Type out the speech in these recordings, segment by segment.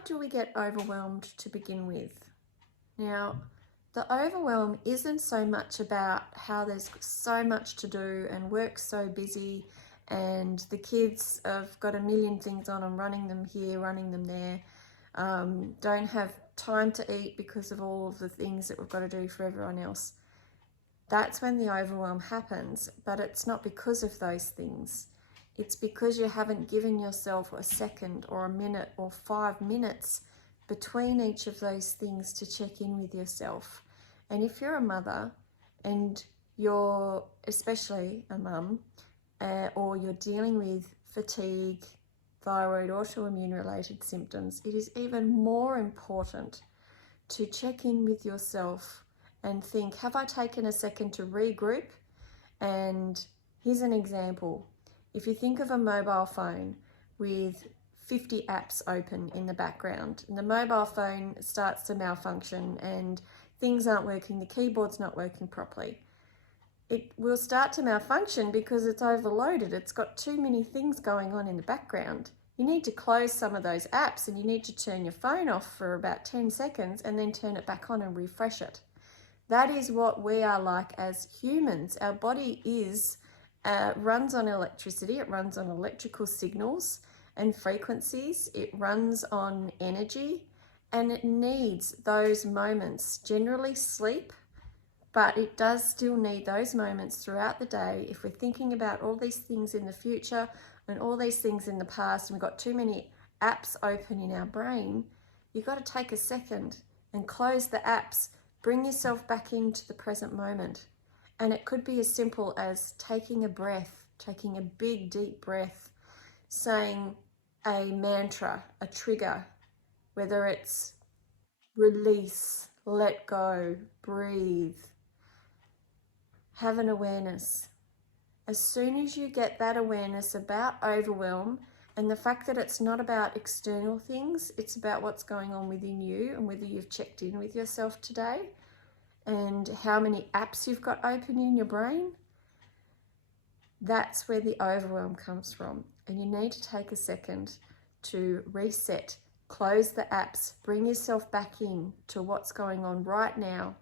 how do we get overwhelmed to begin with? Now, the overwhelm isn't so much about how there's so much to do and work's so busy and the kids have got a million things on and running them here, running them there, don't have time to eat because of all of the things that we've got to do for everyone else. That's when the overwhelm happens, but it's not because of those things. It's because you haven't given yourself a second or a minute or 5 minutes between each of those things to check in with yourself. And if you're a mother and you're especially a mum, or you're dealing with fatigue, thyroid, autoimmune related symptoms, it is even more important to check in with yourself and think, have I taken a second to regroup? And here's an example. If you think of a mobile phone with 50 apps open in the background, and the mobile phone starts to malfunction and things aren't working, the keyboard's not working properly, it will start to malfunction because it's overloaded. It's got too many things going on in the background. You need to close some of those apps and you need to turn your phone off for about 10 seconds and then turn it back on and refresh it. That is what we are like as humans. Our body runs on electricity, it runs on electrical signals and frequencies, it runs on energy, and it needs those moments, generally sleep, but it does still need those moments throughout the day. If we're thinking about all these things in the future and all these things in the past, and we've got too many apps open in our brain, you've got to take a second and close the apps, bring yourself back into the present moment. And it could be as simple as taking a breath, taking a big, deep breath, saying a mantra, a trigger, whether it's release, let go, breathe, have an awareness. As soon as you get that awareness about overwhelm and the fact that it's not about external things, it's about what's going on within you and whether you've checked in with yourself today and how many apps you've got open in your brain, that's where the overwhelm comes from. And you need to take a second to reset, close the apps, bring yourself back in to what's going on right now.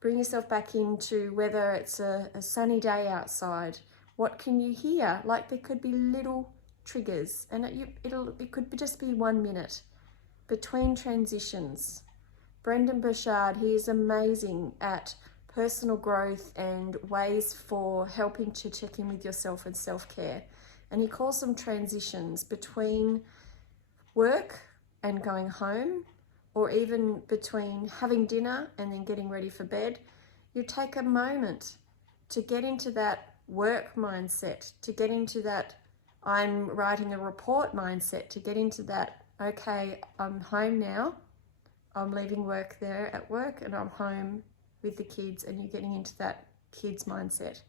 Bring yourself back into whether it's a sunny day outside. What can you hear? Like there could be little triggers, and it could just be 1 minute between transitions. Brendan Burchard, he is amazing at personal growth and ways for helping to check in with yourself and self-care. And he calls them transitions between work and going home, or even between having dinner and then getting ready for bed. You take a moment to get into that work mindset, to get into that I'm writing a report mindset, to get into that, okay, I'm home now, I'm leaving work there at work and I'm home with the kids, and you're getting into that kids mindset.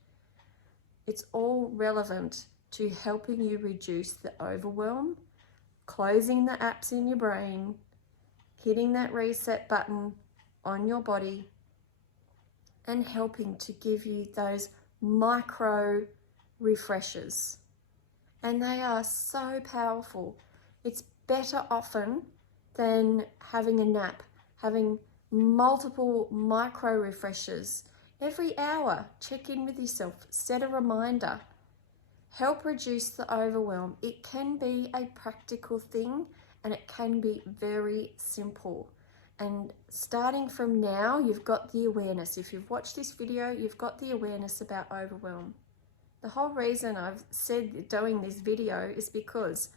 It's all relevant to helping you reduce the overwhelm, closing the apps in your brain, hitting that reset button on your body, and helping to give you those micro refreshes. And they are so powerful. It's better often than having a nap, having multiple micro refreshes. Every hour, check in with yourself, set a reminder, help reduce the overwhelm. It can be a practical thing and it can be very simple. And starting from now, you've got the awareness. If you've watched this video, you've got the awareness about overwhelm. The whole reason I've said doing this video is because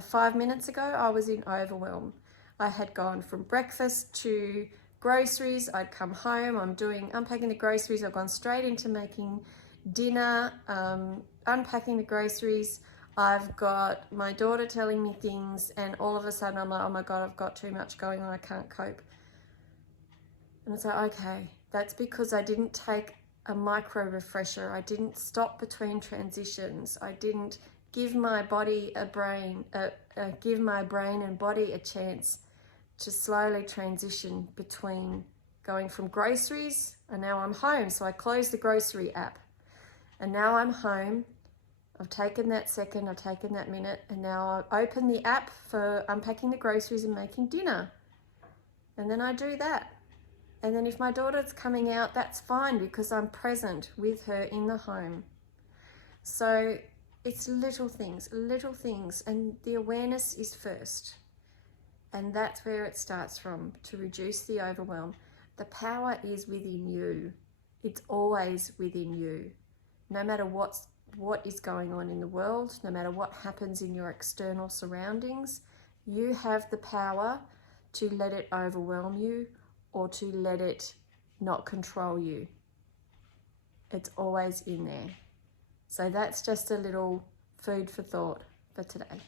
5 minutes ago, I was in overwhelm. I had gone from breakfast to groceries. I'd come home, I'm unpacking the groceries. I've gone straight into making dinner, unpacking the groceries. I've got my daughter telling me things, and all of a sudden I'm like, oh my God, I've got too much going on, I can't cope. And it's like, okay, that's because I didn't take a micro refresher. I didn't stop between transitions. I didn't give my body give my brain and body a chance to slowly transition between going from groceries, and now I'm home. So I closed the grocery app and now I'm home. I've taken that second, I've taken that minute, and now I open the app for unpacking the groceries and making dinner. And then I do that. And then if my daughter's coming out, that's fine because I'm present with her in the home. So it's little things, and the awareness is first. And that's where it starts from, to reduce the overwhelm. The power is within you. It's always within you. No matter what is going on in the world, no matter what happens in your external surroundings, you have the power to let it overwhelm you or to let it not control you. It's always in there. So that's just a little food for thought for today.